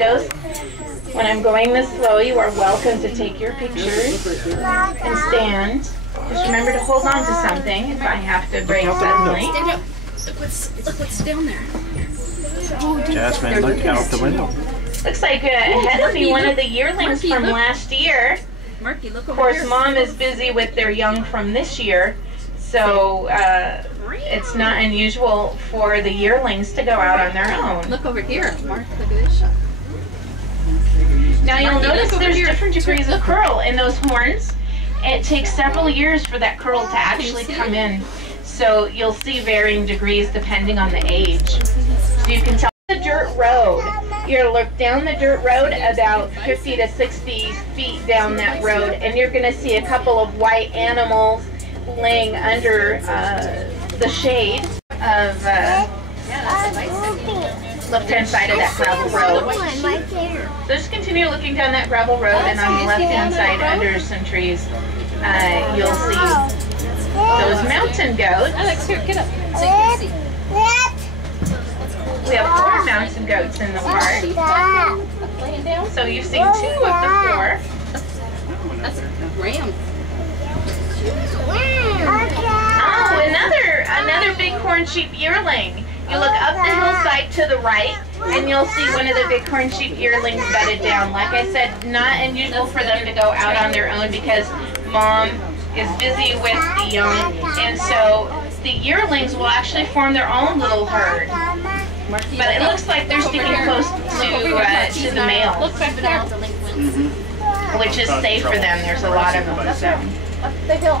windows. When I'm going this slow, you are welcome to take your pictures and stand. Just remember to hold on to something if I have to break suddenly. Look what's down there. Jazmyn, look out the window. Looks like ahead of me one of the yearlings from last year. Marky, look over. Of course, Mom is busy with their young from this year, so it's not unusual for the yearlings to go out on their own. Look over here, Mark. Look at this shot. Now you'll notice there's different degrees of curl in those horns. It takes several years for that curl to actually come in, so you'll see varying degrees depending on the age. So you can tell the dirt road. You're going to look down the dirt road about 50 to 60 feet down that road, and you're going to see a couple of white animals laying under the shade of left-hand side of that gravel road. So just continue looking down that gravel road, and on the left-hand side under some trees, you'll see those mountain goats. Alex, here, get up so you can see. We have 4 mountain goats in the park. So you've seen 2 of the 4. That's a ram. Oh, another bighorn sheep yearling. You look up the hillside to the right, and you'll see one of the bighorn sheep yearlings bedded down. Like I said, not unusual for them to go out on their own because Mom is busy with the young, and so the yearlings will actually form their own little herd. But it looks like they're sticking close to the male, which is safe for them. There's a lot of them. So. Up the hill.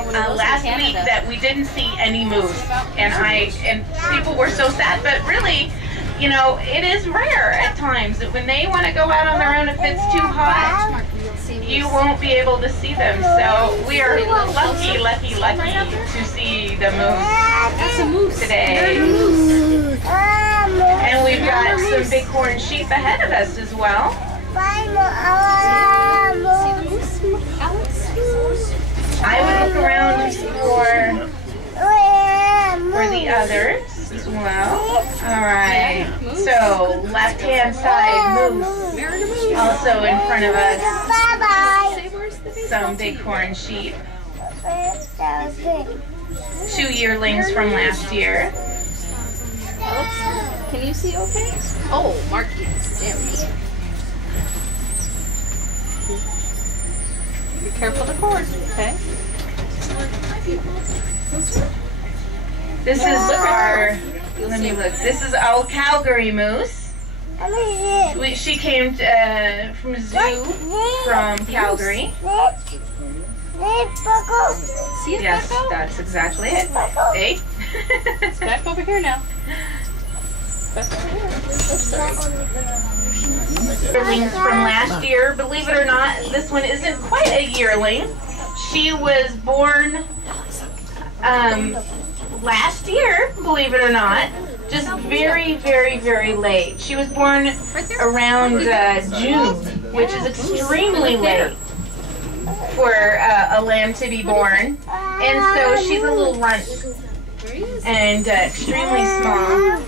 Last week that we didn't see any moose, and people were so sad, but really, you know, it is rare at times that when they want to go out on their own, if it's too hot, you won't be able to see them. So we are lucky to see the moose today. And we've got some bighorn sheep ahead of us as well. I would look around for the others as well. Alright, so left-hand side moose. Also in front of us, some bighorn sheep. 2 yearlings from last year. Alex, can you see okay? Oh, Marky. Damn. Be careful the cord, okay? This is our, let me look, this is our Calgary moose. She came from zoo from Calgary. See it Yes, back out? that's exactly it. See? It's back over here now. Back over here. Oops, sorry. Yearlings from last year. Believe it or not, this one isn't quite a yearling. She was born last year, believe it or not. Just very, very, very late. She was born around June, which is extremely late for a lamb to be born. And so she's a little runt and extremely small.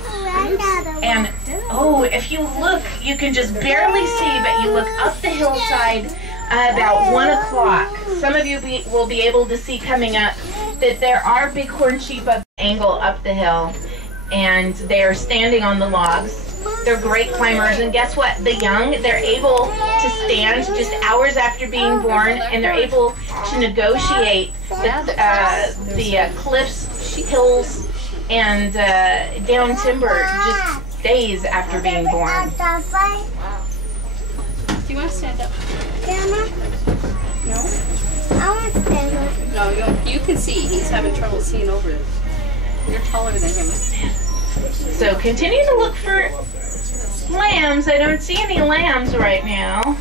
And oh, if you look, you can just barely see, but you look up the hillside about 1 o'clock. Some of you will be able to see coming up that there are bighorn sheep at the angle up the hill, and they are standing on the logs. They're great climbers, and guess what? The young, they're able to stand just hours after being born, and they're able to negotiate the cliffs, hills, and down timber just days after being born. Do you want to stand up? Grandma? No? I want to stand up. No, you can see. He's having trouble seeing over it. You're taller than him. So continue to look for lambs. I don't see any lambs right now.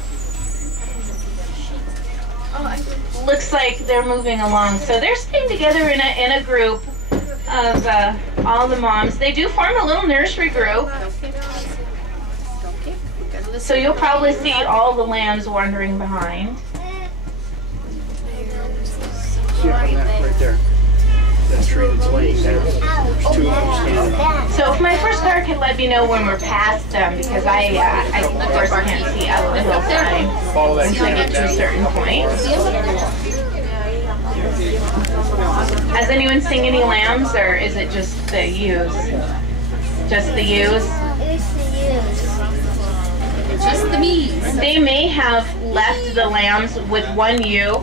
Looks like they're moving along. So they're staying together in a group of all the moms. They do form a little nursery group. So you'll probably see all the lambs wandering behind. Right there. tree that's laying down. There's two of them standing. So if my first car could let me know when we're past them, because I of course can't see up the hillside Follow that until I get to a certain point. Has anyone seen any lambs, or is it just the ewes? Just the ewes? Just the me's. They may have left the lambs with one ewe.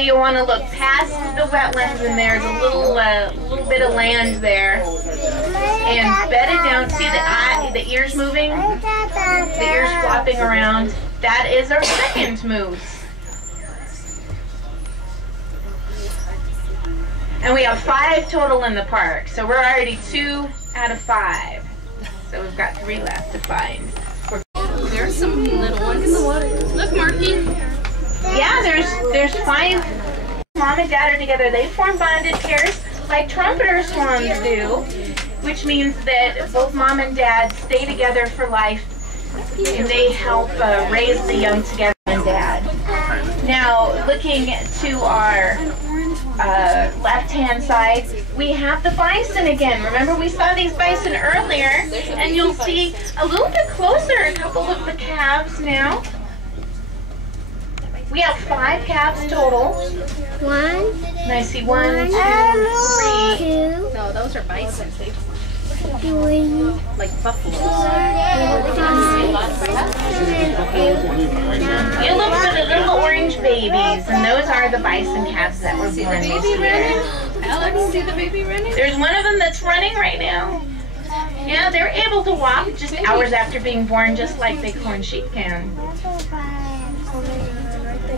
You'll want to look past the wetlands, and there's a little bit of land there, and bed it down. See the ears moving, the ears flopping around. That is our second moose. And we have 5 total in the park, so we're already 2 out of 5. So we've got 3 left to find. There's some little ones in the water. Look, Marky. Yeah, there's 5. Mom and Dad are together. They form bonded pairs like trumpeter swans do, which means that both Mom and Dad stay together for life, and they help raise the young together. And Dad. Now, looking to our left-hand side, we have the bison again. Remember, we saw these bison earlier, and you'll see a little bit closer a couple of the calves now. We have 5 calves total. 1, And I see 1, 2, 3. 2, No, those are bison. 3, Like buffalo. 4, 5, You look for the little orange babies, and those are the bison calves that were born this year. Alex, see the baby running? There's one of them that's running right now. Yeah, they're able to walk just hours after being born, just like bighorn sheep can.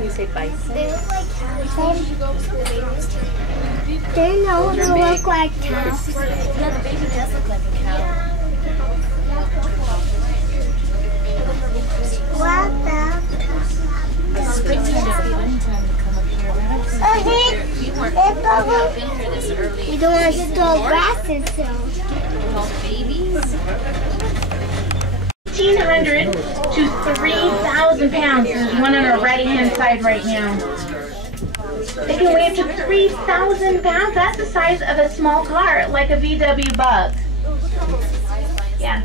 You say bison. They look like cows. They know they look like cows. Yeah, the baby does look like a cow. What the? You don't want to store grasses, so. 1,500 to 3,000 pounds. There's one on our right-hand side right now. They can weigh up to 3,000 pounds. That's the size of a small car, like a VW Bug. Yeah.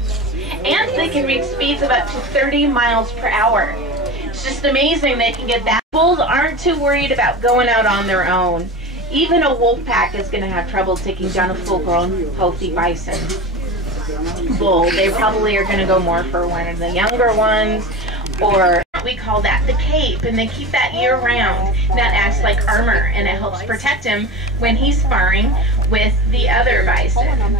And they can reach speeds of up to 30 miles per hour. It's just amazing they can get that. Bulls aren't too worried about going out on their own. Even a wolf pack is going to have trouble taking down a full-grown, healthy bison. Bull, they probably are going to go more for one of the younger ones, or we call that the cape, and they keep that year-round. That acts like armor, and it helps protect him when he's sparring with the other bison,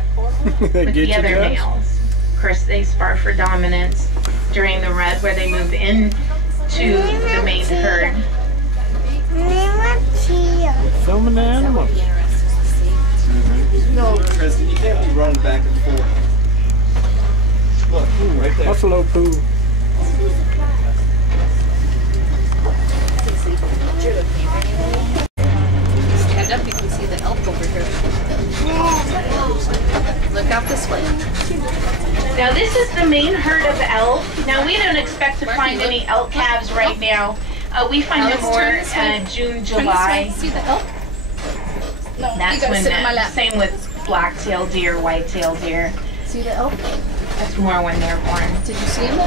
with the other males. Of course, they spar for dominance during the rut where they move into the main herd. Filming the animals. No, Kristen, you can't be running back and forth. Look, right there. Buffalo poo. Stand up, you can see the elk over here. Look out this way. Now this is the main herd of elk. Now we don't expect to find any elk calves right now. We find them more June, July. See the elk? No, That's when, same with black-tailed deer, white-tailed deer. See the elk? That's more when they're born. Did you see him?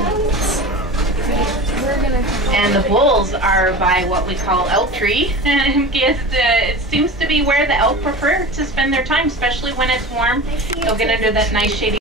And the bulls are by what we call elk tree. It seems to be where the elk prefer to spend their time, especially when it's warm. They'll get under that nice shady